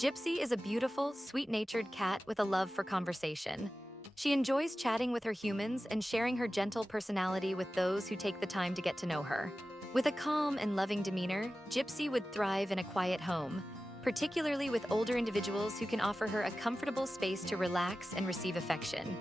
Gypsy is a beautiful, sweet-natured cat with a love for conversation. She enjoys chatting with her humans and sharing her gentle personality with those who take the time to get to know her. With a calm and loving demeanor, Gypsy would thrive in a quiet home, particularly with older individuals who can offer her a comfortable space to relax and receive affection.